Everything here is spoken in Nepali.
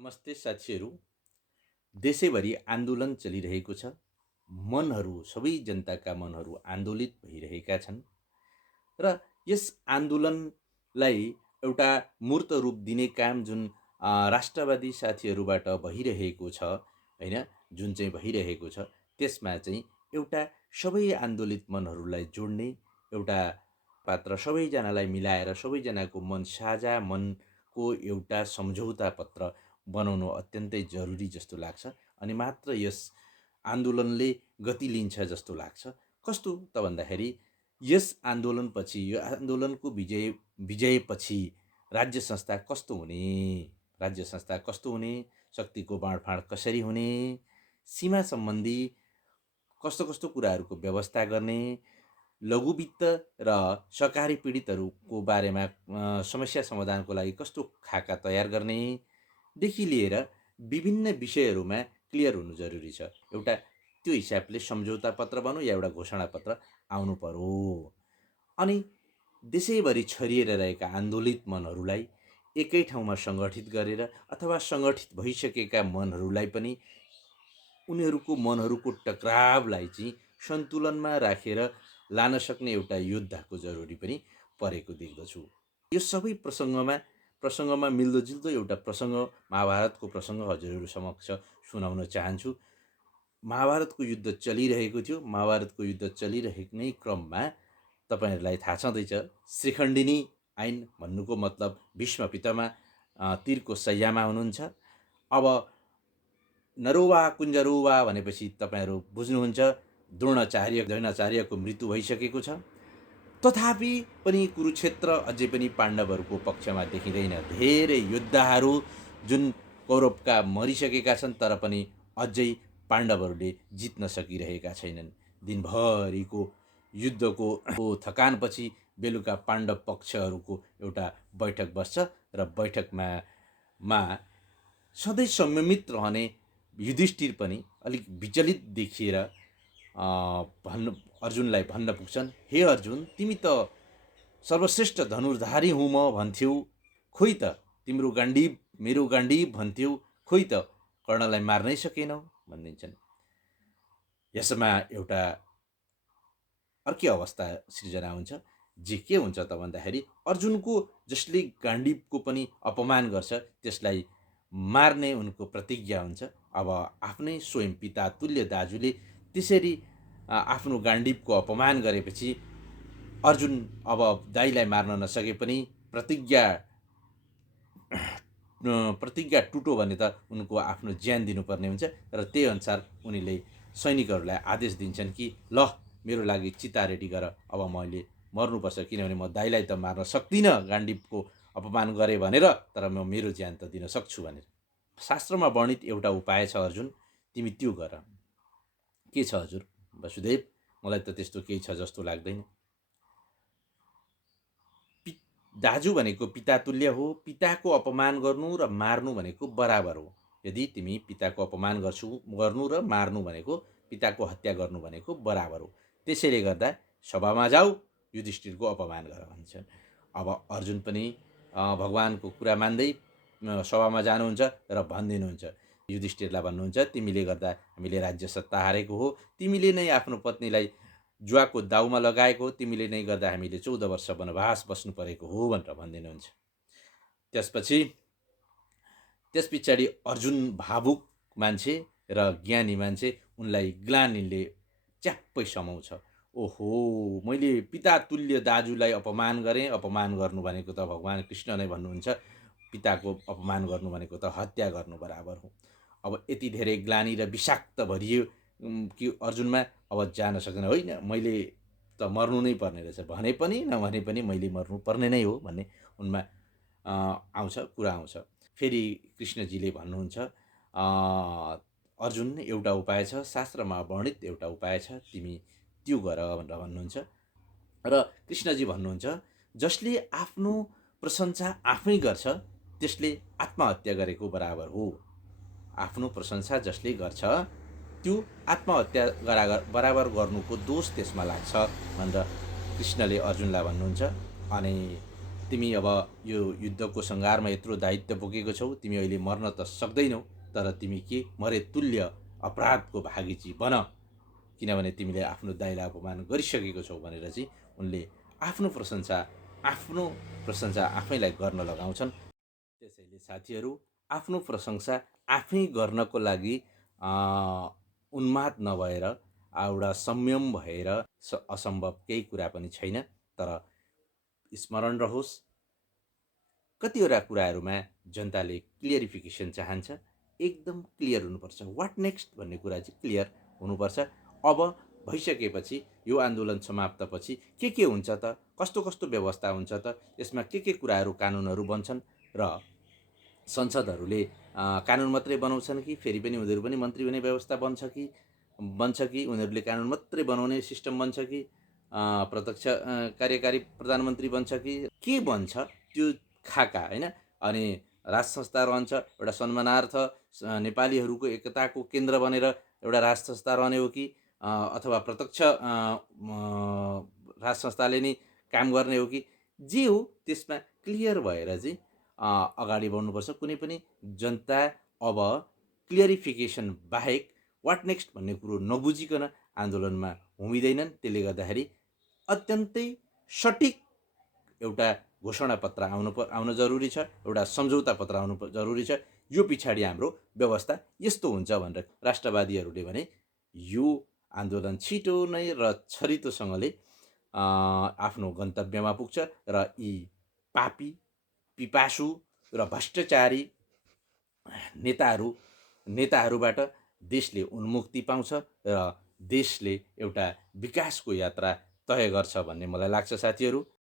नमस्ते साथीहरू। देशैभरि आन्दोलन चलिरहेको छ। मनहरू सबै जनताका मनहरू आन्दोलित भइरहेका छन् र यस आन्दोलनलाई एउटा मूर्त रूप दिने काम जुन राष्ट्रवादी साथीहरूबाट भइरहेको छ हैन, जुन चाहिँ भइरहेको छ त्यसमा चाहिँ एउटा सबै आन्दोलित मनहरूलाई जोड्ने एउटा पात्र, सबैजनालाई मिलाएर सबैजनाको मन साझा मनको एउटा सम्झौता पत्र बनाउनु अत्यन्तै जरुरी जस्तो लाग्छ। अनि मात्र यस आन्दोलनले गति लिन्छ जस्तो लाग्छ। कस्तो त भन्दाखेरि यस आन्दोलनपछि, यो आन्दोलनको विजयपछि राज्य संस्था कस्तो हुने, राज्य संस्था कस्तो हुने, शक्तिको बाँडफाँड कसरी हुने, सीमा सम्बन्धी कस्तो कस्तो कुराहरूको व्यवस्था गर्ने, लघुवित्त र सहकारी पीडितहरूको बारेमा समस्या समाधानको लागि कस्तो खाका तयार गर्ने देखि लिएर विभिन्न विषयहरूमा क्लियर हुनु जरुरी छ। एउटा त्यो हिसाबले सम्झौता पत्र भनौँ या एउटा घोषणा पत्र आउनु पर्यो। अनि देशैभरि छरिएर रहेका आन्दोलित मनहरूलाई एकै ठाउँमा सङ्गठित गरेर अथवा सङ्गठित भइसकेका मनहरूलाई पनि उनीहरूको मनहरूको टक्रावलाई चाहिँ सन्तुलनमा राखेर लान सक्ने एउटा योद्धाको जरुरी पनि परेको देख्दछु। यो सबै प्रसङ्गमा मिल्दोजुल्दो एउटा प्रसङ्ग, महाभारतको प्रसङ्ग हजुरहरू समक्ष सुनाउन चाहन्छु। महाभारतको युद्ध चलिरहेको थियो। महाभारतको युद्ध चलिरहेकै क्रममा तपाईहरुलाई थाहा छँदैछ, श्रीखण्डिनी आइन् भन्नुको मतलब भीष्म पितामह तीरको शय्यामा हुनुहुन्छ। अब नरोवा कुञ्जरोवा भनेपछि तपाईहरु बुझ्नुहुन्छ, द्रोणाचार्यको मृत्यु भइसकेको छ। तथापि पनि कुरुक्षेत्र अझै पनि पाण्डवहरूको पक्षमा देखिँदैन। धेरै योद्धाहरू जुन कौरवका मरिसकेका छन्, तर पनि अझै पाण्डवहरूले जित्न सकिरहेका छैनन्। दिनभरिको युद्धको थकानपछि बेलुका पाण्डव पक्षहरूको एउटा बैठक बस्छ र बैठकमा सधैँ संयमित रहने युधिष्ठिर पनि अलिक विचलित देखिएर अर्जुनलाई भन्न पुग्छन्, हे अर्जुन, तिमी त सर्वश्रेष्ठ धनुर्धारी हुँ म भन्थ्यौ, खोइ त तिम्रो गाण्डीव मेरो गाण्डीव भन्थ्यौ, खोइ त कर्णलाई मार्नै सकेनौ भनिदिन्छन्। यसमा एउटा अर्कै अवस्था सृजना हुन्छ। जे के हुन्छ त भन्दाखेरि अर्जुनको जसले गाण्डीवको पनि अपमान गर्छ त्यसलाई मार्ने उनको प्रतिज्ञा हुन्छ। अब आफ्नै स्वयं पिता तुल्य दाजुले त्यसरी आफ्नो गाण्डीवको अपमान गरेपछि अर्जुन अब दाइलाई मार्न नसके पनि प्रतिज्ञा टुटो भने त उनको आफ्नो ज्यान दिनुपर्ने हुन्छ र त्यही अनुसार उनीले सैनिकहरूलाई आदेश दिन्छन् कि ल मेरो लागि चिता रेडी गर, अब मैले मर्नुपर्छ, किनभने म दाइलाई त मार्न सक्दिनँ गाण्डीवको अपमान गरे भनेर, तर म मेरो ज्यान त दिन सक्छु भनेर। शास्त्रमा वर्णित एउटा उपाय छ अर्जुन, तिमी त्यो गर। के छ हजुर वसुदेव? मलाई त त्यस्तो केही छ जस्तो लाग्दैन। दाजु भनेको पिता तुल्य हो। पिताको अपमान गर्नु र मार्नु भनेको बराबर हो। यदि तिमी पिताको अपमान गर्नु र मार्नु भनेको, पिताको हत्या गर्नु भनेको बराबर हो। त्यसैले गर्दा सभामा जाऊ, युधिष्ठिरको अपमान गर भन्छन्। अब अर्जुन पनि भगवानको कुरा मान्दै सभामा जानुहुन्छ र भनिदिनुहुन्छ, युधिष्ठिरलाई भन्नुहुन्छ, तिमीले गर्दा हामीले राज्य सत्ता हारेको हो, तिमीले नै आफ्नो पत्नीलाई जुवाको दाउमा लगाएको हो, तिमीले नै गर्दा हामीले 14 वर्ष वनवास बस्नु परेको हो भनेर भनिदिनुहुन्छ। त्यस पछाडि अर्जुन भावुक मान्छे र ज्ञानी मान्छे, उनलाई ग्लानीले च्याप्पै समाउँछ। ओहो, मैले पिता तुल्य दाजुलाई अपमान गरेँ। अपमान गर्नु भनेको त भगवान कृष्ण नै भन्नुहुन्छ, पिताको अपमान गर्नु भनेको त हत्या गर्नु बराबर हो। अब यति धेरै ग्लानी र विषाक्त भरियो कि अर्जुनमा अब जान सक्दैन। होइन, मैले त मर्नु नै पर्ने रहेछ, भने पनि नभने पनि मैले मर्नु पर्ने नै हो भन्ने उनमा कुरा आउँछ। फेरि कृष्णजीले भन्नुहुन्छ, अर्जुन एउटा उपाय छ, शास्त्रमा वर्णित एउटा उपाय छ, तिमी त्यो गर भनेर भन्नुहुन्छ। र कृष्णजी भन्नुहुन्छ, जसले आफ्नो प्रशंसा आफै गर्छ त्यसले आत्महत्या गरेको बराबर हो। आफ्नो प्रशंसा जसले गर्छ त्यो आत्महत्या बराबर गर्नुको दोष त्यसमा लाग्छ भनेर कृष्णले अर्जुनलाई भन्नुहुन्छ। अनि तिमी अब यो युद्धको सङ्घारमा यत्रो दायित्व बोकेको छौ, तिमी अहिले मर्न त सक्दैनौ, तर तिमी के मरे तुल्य अपराधको भागी बन, किनभने तिमीले आफ्नो दाइलाई अपमान गरिसकेको छौ भनेर चाहिँ उनले आफ्नो प्रशंसा आफैलाई गर्न लगाउँछन्। त्यसैले साथीहरू, आफ्नो प्रशंसा आफै गर्नको लागि उन्माद नभएर एउटा संयम भएर असम्भव केही कुरा पनि छैन। तर स्मरण रहोस्, कतिवटा कुराहरूमा जनताले क्लियरिफिकेसन चाहन्छ, एकदम क्लियर हुनुपर्छ। वाट नेक्स्ट भन्ने कुरा चाहिँ क्लियर हुनुपर्छ। अब भइसकेपछि यो आन्दोलन समाप्तपछि के हुन्छ त, कस्तो कस्तो व्यवस्था हुन्छ त, यसमा के कुराहरू कानुनहरू बन्छन् र संसदहरूले कानुन मात्रै बनाउँछन् कि फेरि पनि उनीहरू पनि मन्त्री हुने व्यवस्था बन्छ कि उनीहरूले कानुन मात्रै बनाउने सिस्टम बन्छ कि प्रत्यक्ष कार्यकारी प्रधानमन्त्री बन्छ कि के बन्छ त्यो खाका होइन। अनि राज संस्था रहन्छ एउटा सम्मानार्थ, नेपालीहरूको एकताको केन्द्र बनेर एउटा राज संस्था रहने हो कि अथवा प्रत्यक्ष राज संस्थाले नै काम गर्ने हो कि, जे हो त्यसमा क्लियर भएर चाहिँ अगाडि बढ्नुपर्छ। कुनै पनि जनता अब क्लियरिफिकेसन बाहेक वाट नेक्स्ट भन्ने कुरो नबुझिकन आन्दोलनमा हुमिँदैनन्। त्यसले गर्दाखेरि अत्यन्तै सटिक एउटा घोषणापत्र आउन जरुरी छ, एउटा सम्झौता पत्र आउनु जरुरी छ। यो पछाडि हाम्रो व्यवस्था यस्तो हुन्छ भनेर राष्ट्रवादीहरूले भने यो आन्दोलन छिटो नै र छरितोसँगले आफ्नो गन्तव्यमा पुग्छ र यी पापी, पिपासु र भ्रष्टाचारी नेताहरूबाट देशले उन्मुक्ति पाउँछ र देशले एउटा विकासको यात्रा तय गर्छ भन्ने मलाई लाग्छ साथीहरू।